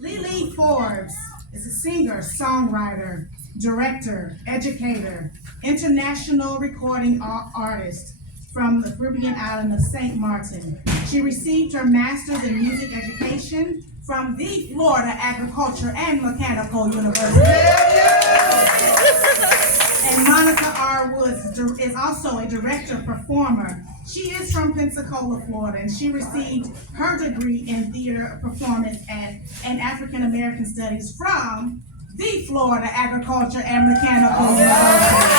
Lili Forbes is a singer, songwriter, director, educator, international recording artist from the Caribbean island of St. Martin. She received her master's in music education from the Florida Agriculture and Mechanical University. And Monica R. Woods is also a director performer. She is from Pensacola, Florida, and she received her degree in theater performance and African American studies from the Florida Agriculture and Mechanical University.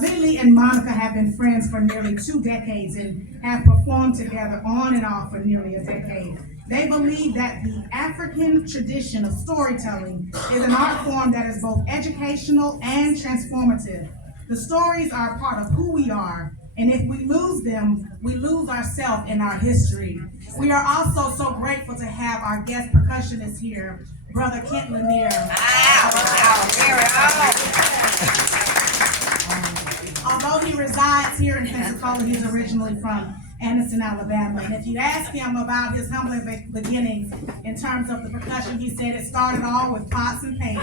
Lili and Monica have been friends for nearly 2 decades and have performed together on and off for nearly a decade. They believe that the African tradition of storytelling is an art form that is both educational and transformative. The stories are a part of who we are, and if we lose them, we lose ourselves in our history. We are also so grateful to have our guest percussionist here, Brother Kent Lanier. Although he resides here in Pensacola, he's originally from Ananzi, Alabama. And if you ask him about his humble beginnings in terms of the percussion, he said it started all with pots and pans.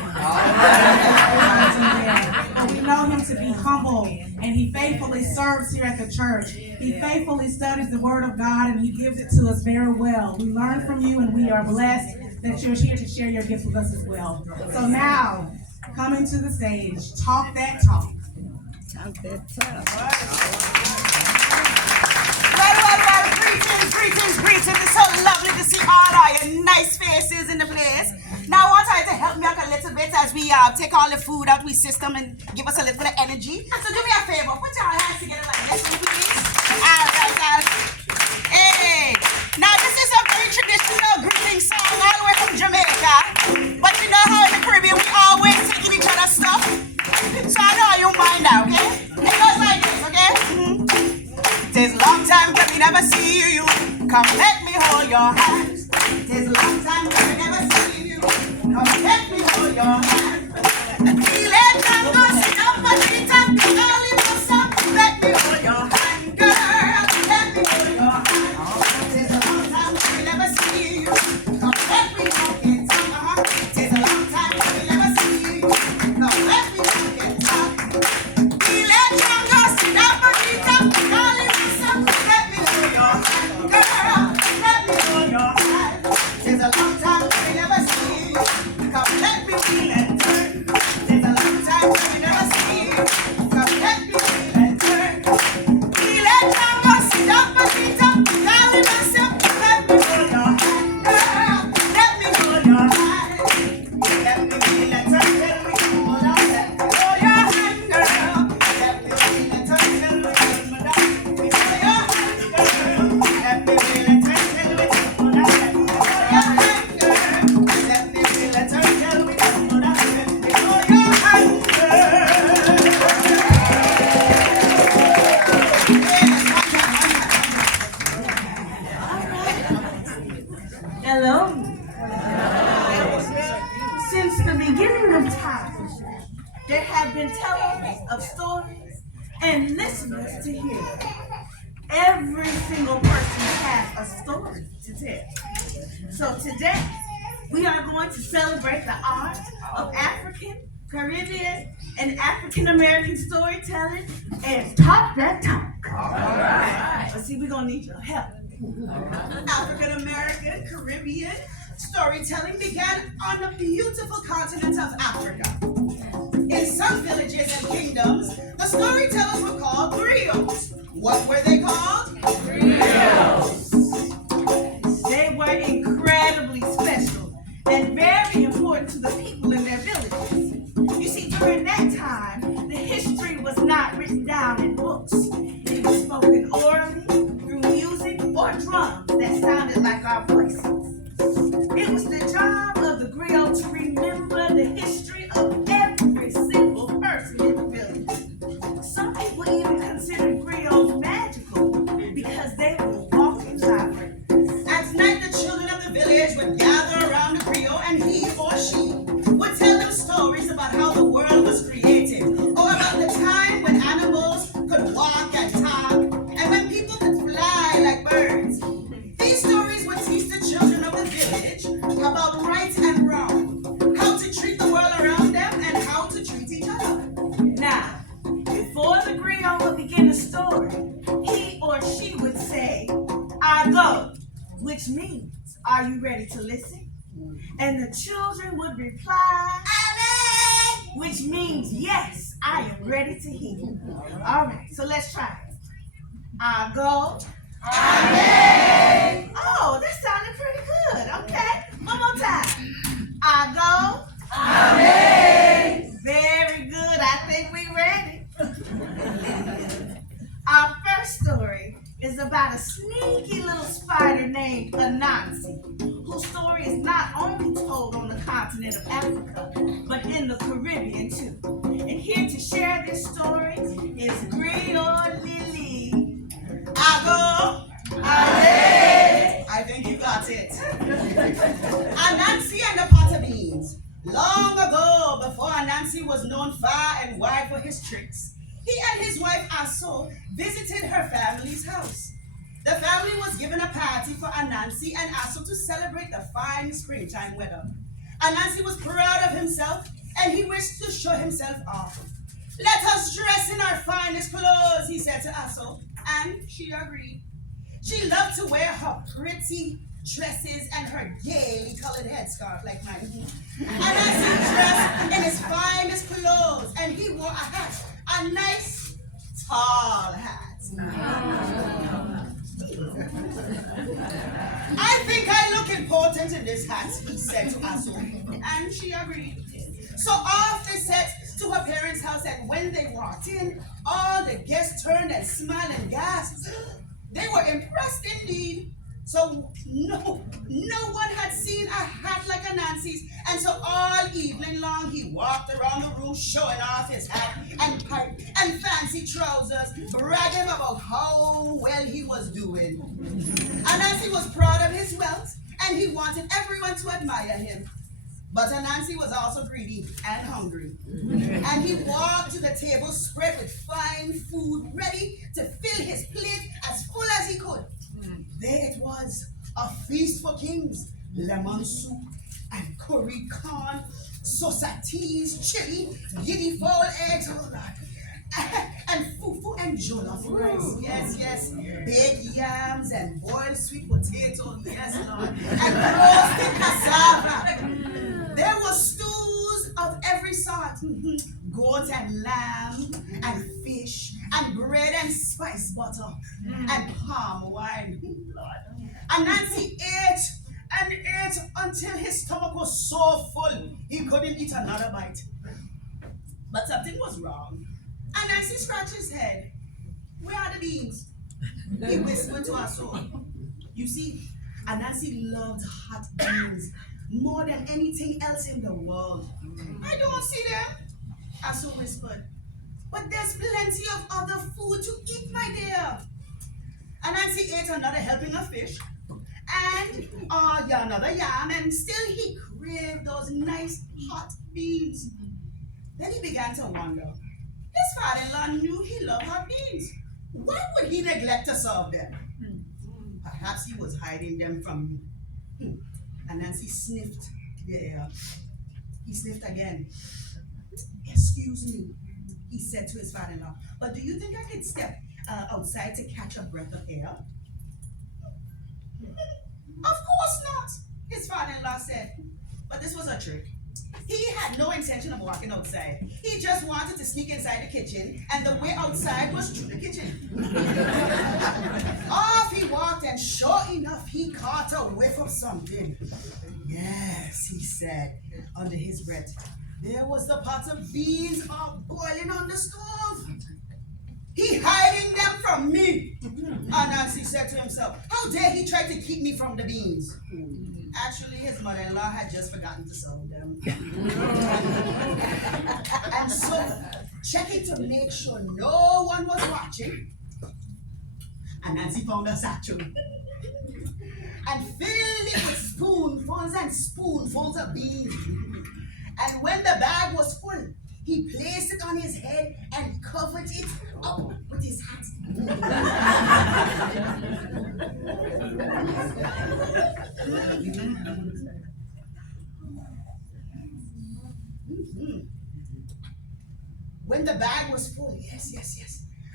But we know him to be humble, and he faithfully serves here at the church. He faithfully studies the Word of God, and he gives it to us very well. We learn from you, and we are blessed that you're here to share your gifts with us as well. So now, coming to the stage, Talk That Talk. Talk that talk. Greetings. It's so lovely to see all your nice faces in the place. Now I want you to help me out a little bit as we take all the food out of the system and give us a little bit of energy. So do me a favor, put your hands together like this, please. All right. Hey, now this is a very traditional greeting song all the way from Jamaica. But you know how in the Caribbean we always taking each other's stuff. So I know how you mind now, okay? It goes like this, okay? Tis long time that we never see you. Come let me hold your hand. Tis long time that we never see you. Come let me hold your hand. Feel it, tango, sit up and eat up. Girl, you know something. Let me hold your hand, girl. Let me hold your hand. Tis a long time that we never see you. Come let me hold it up. Tis a long time that we never see you. Come let me hold it up. Feel it, tango, sit up and eat up. Girl, you know something. Let me hold your hand, girl. Let me hold your hand. Tis a long time that we never see you. Come let me feel and turn. Tis a long time that we never see you. Come let me feel and turn. Feel it, tango, sit up and eat up. Girl, you know something. Let me hold your hand, girl. Let me hold your hand. Let me feel and turn. Let me hold your hand. Hold your hand, girl. Let me feel and turn. Let me hold my down. Hold your hand, girl. Let me feel and turn. Let me hold my down. Hold your hand, girl. Let me feel and turn. Let me hold my down. Hold your hand, girl. Hello. Since the beginning of time, there have been tellers of stories and listeners to hear. Every single person has a story to tell. So today, we are going to celebrate the art of African, Caribbean, and African American storytelling and talk that talk. All right. But see, we're going to need your help. African American, Caribbean storytelling began on the beautiful continent of Africa. In some villages and kingdoms, the storytellers were called griots. What were they called? Griots. They were incredibly special and very important to the people in their villages. You see, during that time, the history was not written down in books. It was spoken orally, through music or drums that sounded like our voices. It was the job of the griot to remember the history of every single person in the village. Some people even consider griots magical because they were walking libraries. At night, the children of the village would gather around the griot, and he or she would tell them stories about how the world was created, or about the time when animals could walk and talk, and when people could fly like birds. These stories would teach the children of village about right and wrong, how to treat the world around them, and how to treat each other. Now, before the Griot would begin the story, he or she would say, I go, which means, are you ready to listen? And the children would reply, Amen, which means, yes, I am ready to hear. All right, so let's try it. I go. Amen. Oh, that sounded pretty good. Okay, one more time. I go. Amen. Very good. I think we ready. Our first story is about a sneaky little spider named Ananzi, whose story is not only told on the continent of Africa, but in the Caribbean too. And here to share this story is Griot Lili. I go. Amen. I think you got it. Ananzi and the pot of beans. Long ago, before Ananzi was known far and wide for his tricks, he and his wife Aso visited her family's house. The family was given a party for Ananzi and Aso to celebrate the fine springtime weather. Ananzi was proud of himself and he wished to show himself off. Let us dress in our finest clothes, he said to Aso, and she agreed. She loved to wear her pretty dresses and her gaily colored headscarf like mine. Ananzi dressed in his finest clothes and he wore a hat, a nice tall hat. I think I look important in this hat, he said to Aso, and she agreed. So off they set to her parents' house, and when they walked in, all the guests turned and smiled and gasped. They were impressed indeed. So no one had seen a hat like Ananzi's, and so all evening long he walked around the room showing off his hat and pipe and fancy trousers, bragging about how well he was doing. Ananzi was proud of his wealth, and he wanted everyone to admire him. But Ananzi was also greedy and hungry. And he walked to the table spread with fine food, ready to fill his plate as full as he could. There it was, a feast for kings, lemon soup and curry corn, sausages, chili, guinea fowl eggs, all that. And fufu and jollof rice, yes, baked yams and boiled sweet potatoes, yes, Lord, and roasted cassava. There were stews of every sort, goat and lamb and fish and bread and spice butter and palm wine. Ananzi ate and ate until his stomach was so full he couldn't eat another bite. But something was wrong. Ananzi scratched his head. Where are the beans? He whispered to Aso. You see, Ananzi loved hot beans more than anything else in the world. I don't see them, Aso whispered. But there's plenty of other food to eat, my dear. Ananzi ate another helping of fish and another yam, and still he craved those nice hot beans. Then he began to wonder. His father-in-law knew he loved hot beans. Why would he neglect to serve them? Perhaps he was hiding them from me. Ananzi sniffed the air. He sniffed again. Excuse me, he said to his father-in-law, but do you think I could step outside to catch a breath of air? Of course not, his father-in-law said. But this was a trick. He had no intention of walking outside. He just wanted to sneak inside the kitchen, and the way outside was through the kitchen. Off he walked, and sure enough, he caught a whiff of something. Yes, he said under his breath. There was the pot of beans all boiling on the stove. He hiding them from me. Ananzi said to himself, how dare he try to keep me from the beans? Actually, his mother-in-law had just forgotten to serve them. And so, checking to make sure no one was watching, Ananzi found a satchel and filled it with spoonfuls and spoonfuls of beans. And when the bag was full, he placed it on his head and covered it up with his hat. When the bag was full, yes,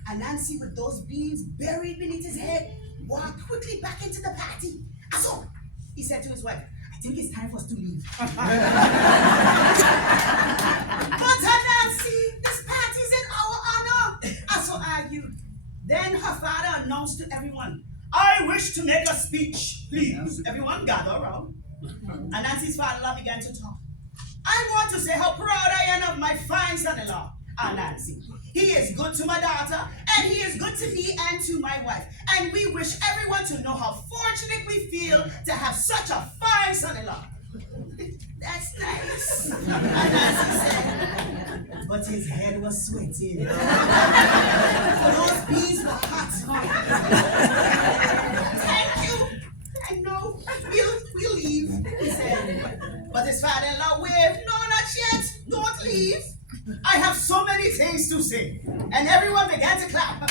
Ananzi, with those beans buried beneath his head, walked quickly back into the party. So, he said to his wife, I think it's time for us to leave. But Ananzi, this party's in our honor. So argued. Then her father announced to everyone, I wish to make a speech. Please, everyone gather around. Ananzi's father began to talk. I want to say how proud I am of my fine son-in-law, Ananzi. He is good to my daughter, and he is good to me and to my wife. And we wish everyone to know how fortunate we feel to have such a fine son-in-law. That's nice, Ananzi said. But his head was sweating. Those bees were hot. Thank you. I know. We'll leave, he said. But his father-in-law waved, no, not yet. Don't leave. I have so many things to say. And everyone began to clap. More.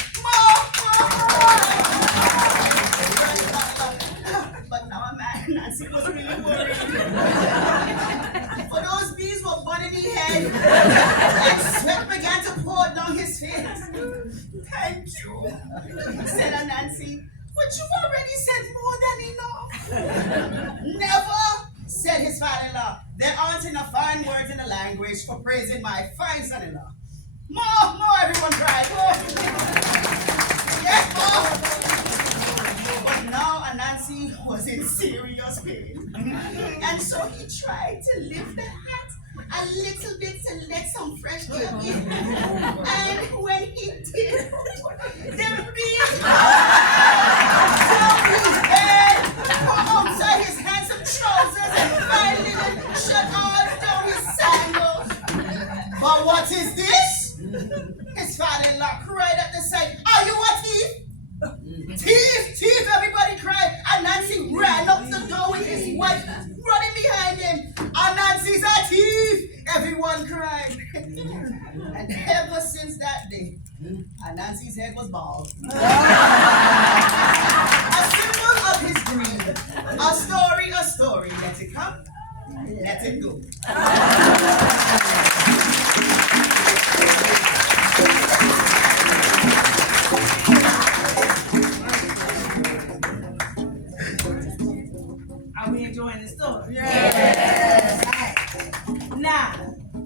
But now Nancy was really worried. For those bees were burning his head, and sweat began to pour down his face. Thank you, said Ananzi. But you've already said more than enough. Never, said his father-in-law. There aren't enough fine words in the language for praising my fine son-in-law. More, everyone cried. More. Yes, more. But now Ananzi was in serious pain. And so he tried to lift the hat a little bit to let some fresh air in. And when he did, the bees down his head, outside his handsome trousers, and finally shut all down his sandals. But what is this? His father-in-law cried at the sight. Are you a thief? Thief, everybody cried. Ananzi ran up the door with his wife running behind him. Ananzi's a thief, everyone cried. And ever since that day, Ananzi's head was bald. A symbol of his greed. A story. Let it come, let it go. Are we enjoying the story? Yes. Right. Now,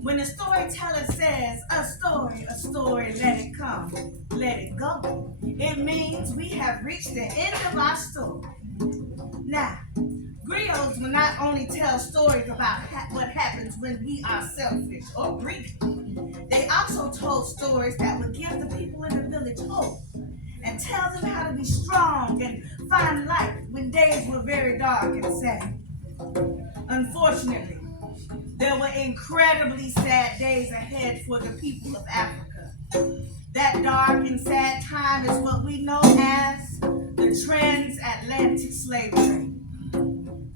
when the storyteller says a story, let it come, let it go, it means we have reached the end of our story. Now, griots will not only tell stories about what happens when we are selfish or greedy, they also told stories that would give the people in the village hope and tell them how to be strong and find light when days were very dark and sad. Unfortunately, there were incredibly sad days ahead for the people of Africa. That dark and sad time is what we know as the transatlantic slave trade.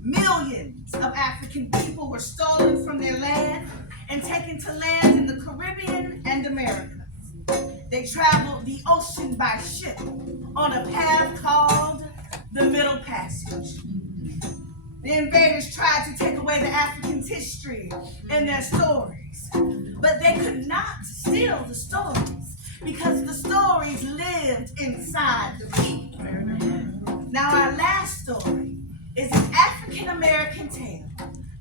Millions of African people were stolen from their land and taken to lands in the Caribbean and Americas. They traveled the ocean by ship on a path called the Middle Passage. The invaders tried to take away the Africans' history and their stories, but they could not steal the stories because the stories lived inside the people. Now our last story is an African-American tale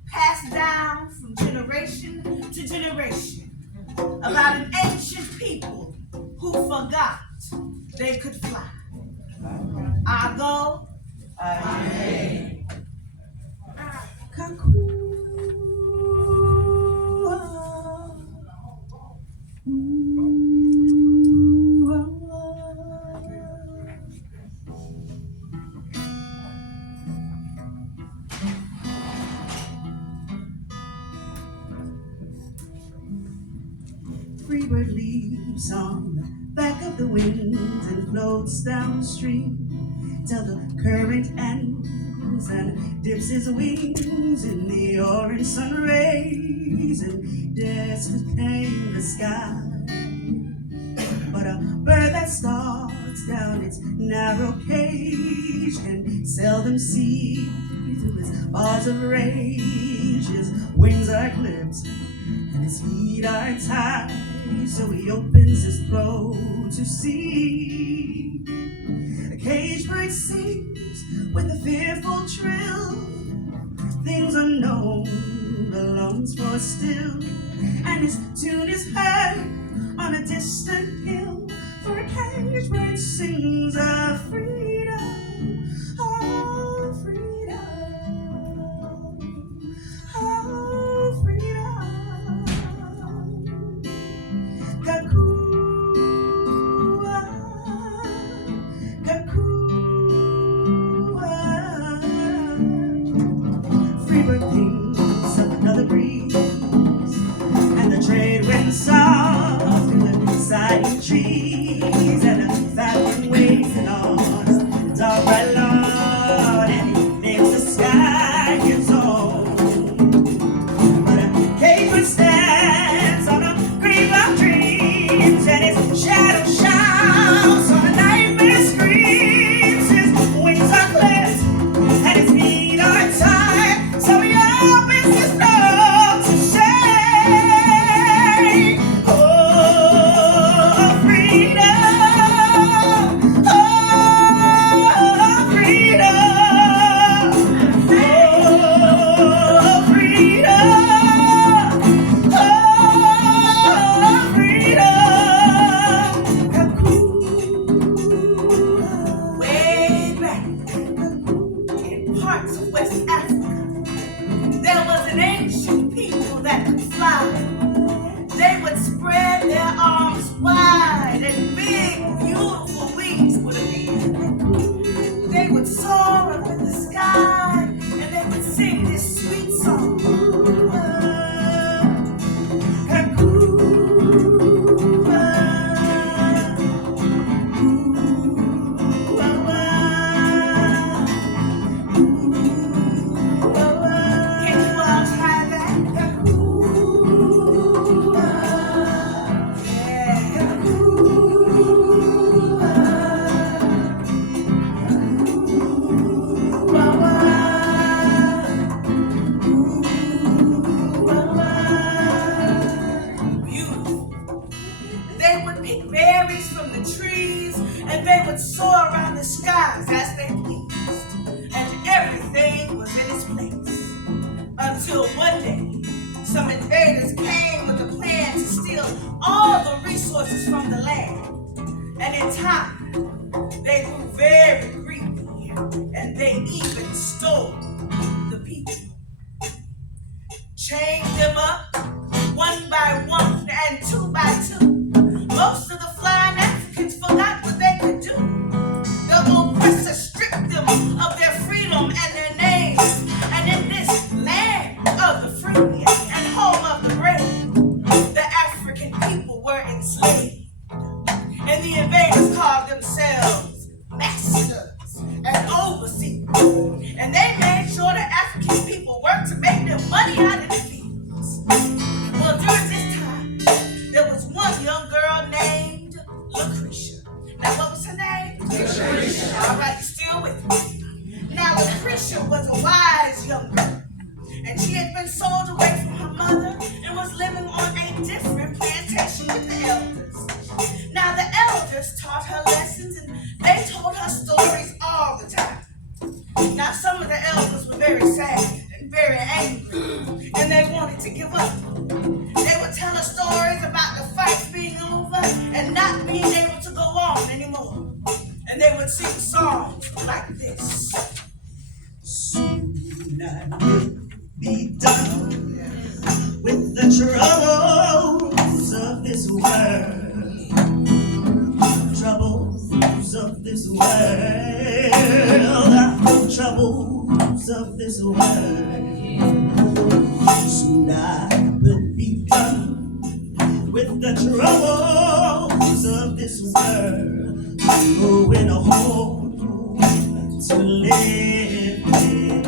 passed down from generation to generation about an ancient people who forgot they could fly. I go. Amen. Free bird leaves on the back of the wings and floats downstream till the current and and dips his wings in the orange sun rays and dares to tame the sky. But a bird that starts down its narrow cage can seldom see through its bars of rage. His wings are clipped and his feet are tied, so he opens his throat to see. The cage bird sings with a fearful trill, things unknown belongs for still, and his tune is heard on a distant hill, for a cage bird sings of freedom, oh freedom, oh freedom. Kakua, kakua. Free bird thinks of another breeze, and the trade winds soft through the sighing trees, and the falcon waits and on his dark bright lawn, and he names the sky his own. But a cage bird stands on a grave of dreams, and his shadow shouts on a nightmare screams. His wings are clipped and his feet are tied, so he opens his throat to say, oh freedom, oh freedom, oh freedom, oh freedom. Way back in parts of West Africa, there was an ancient people that could fly. They would spread their arms wide and big, beautiful wings would appear. They would soar up in the sky and they would sing this sweet song. Can you all try that? Beautiful. They would pick berries from the trees and they would soar around the skies as they pleased. And everything was in its place. Until one day, some invaders came with a plan to steal all the resources from the land. And in time, they grew very greedy, and they even stole the people. Chained them up one by one and two by two. Most of the flying Africans forgot what they could do. The oppressor stripped them of their freedom and their names. And in this land of the free and home of the brave, the African people were enslaved. And the invaders called themselves masters and overseers. And they made sure the African people worked to make their money out of the fields. Well, during this time, there was one young girl named Lucretia. Now, what was her name? Lucretia. All right, you still with me? Now, Lucretia was a wise young girl, and she had been sold away from her mother and was living on a different plantation with the elders. Now, the elders taught her lessons, and they told her stories all the time. Now, some of the elders were very sad and very angry, and they wanted to give up. They would tell her stories about the fight being over and not being able to go on anymore. And they would sing songs like this. Soon I will be done with the troubles of this world. Troubles of this world. Troubles of this world. Soon I will be done with the troubles of this world. Going home to live with.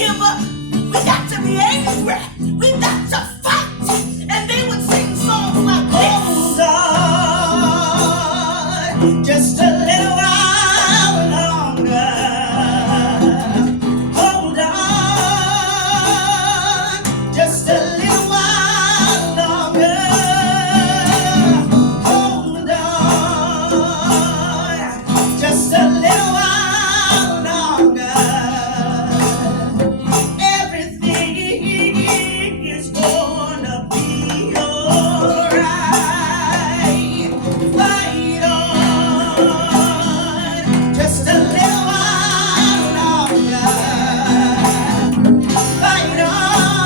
give up. We got to be angry. We got to fight. And they would sing songs like this. Hold on, just a little while longer. Hold on, just a little while longer. Hold on, just a little while longer. Everything is gonna be alright. Fight on, just a little while longer. Fight on,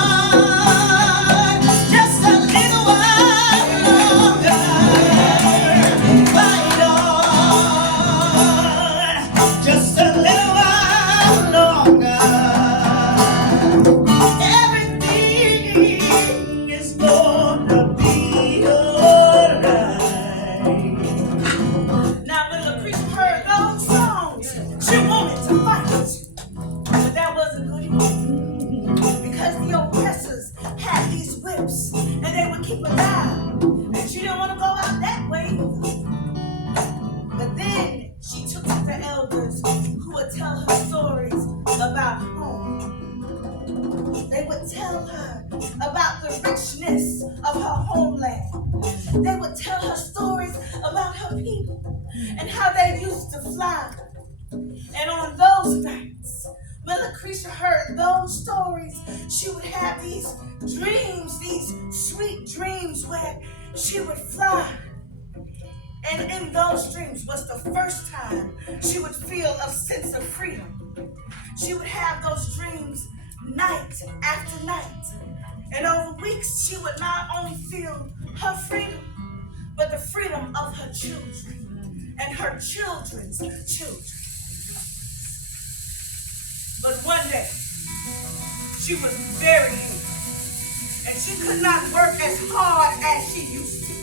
just a little while longer. Fight on, just a little while longer. Everything is gonna be alright. Now, when Lucretia heard those songs, she wanted to fight. But that wasn't good enough. Because the oppressors had these whips and they would keep her down. And she didn't want to go out that way either. But then she took to the elders who would tell her stories about home. They would tell her about the richness of her homeland. They would tell her stories about her people and how they used to fly. And on those nights, when Lucretia heard those stories, she would have these dreams, these sweet dreams where she would fly. And in those dreams was the first time she would feel a sense of freedom. She would have those dreams night after night. And over weeks, she would not only feel her freedom, but the freedom of her children and her children's children. But one day, she was very ill, and she could not work as hard as she used to.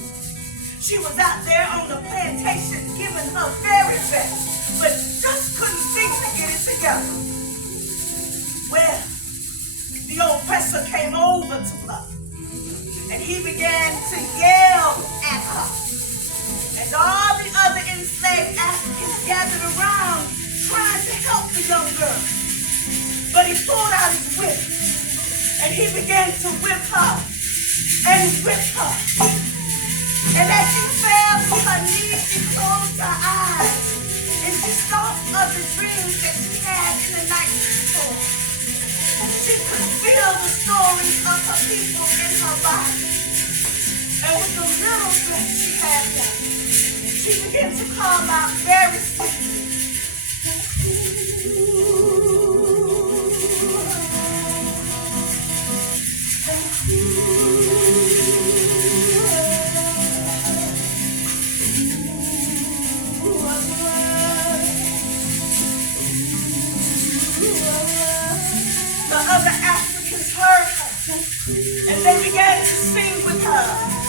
She was out there on the plantation giving her very best, but just couldn't seem to get it together. Well, the oppressor came over to her, and he began to yell at her. And all the other enslaved Africans gathered around trying to help the young girl. But he pulled out his whip, and he began to whip her and whip her. And as she fell to her knees, she closed her eyes, and she thought of the dreams that she had in the night before. She could feel the stories of her people in her body. And with the little strength she had left, she began to call out very sweetly. The other Africans heard her, and they began to sing with her.